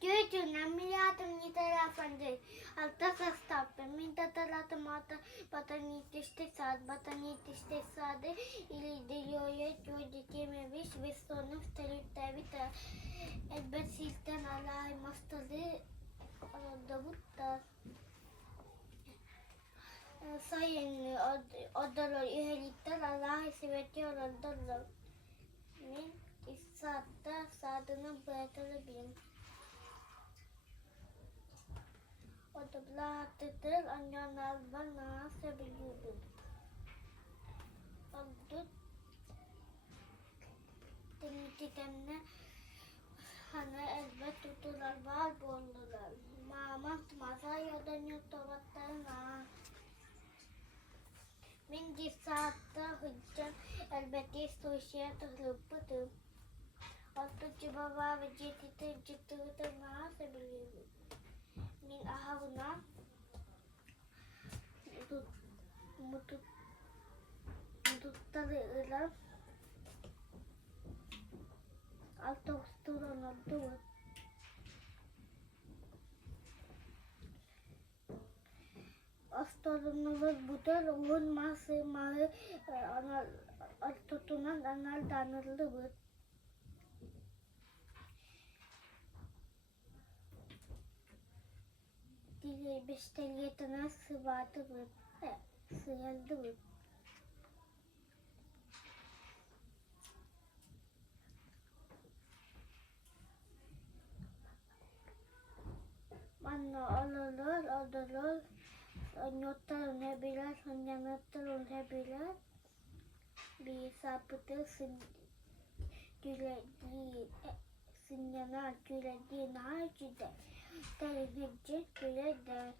Gyötynä miliatum niitä rafanjai. Alta sastappe. Minta talata mata bataniitiste saad. Bataniitiste saade. Ili delioyet joidi kemeviş ve sonuf telüttävit. Elbet silten Allah'ı mastadı. Davutta. Sayın odalar üyelikler Allah'ı sevetiyor odalar. Min isatta sadını bırakılabilirim. Odabla hatırdır anyanlar bana sebiliyorum. Oldu. Dinlediklerine hani elbet tutular var bollular. Mamat masa yodan yotavatlarına. Min disatta hıccan elbette sosyal hırpıdım. Oldu cibaba ve ciddi ciddi bana sebiliyorum. Min ahavuna mututları ılan altostron oldu. Astronomlar budal onun ması mağı tutunan anal danırlı bu. Dili besteliyetine sıvadı bu. Sıyıldı bu. Manna alırlar. Nyotar nebiler, sonyanatlar nebiler. Bir sapıtı sinyanar gülediğin harcıda. Televizyon güleder.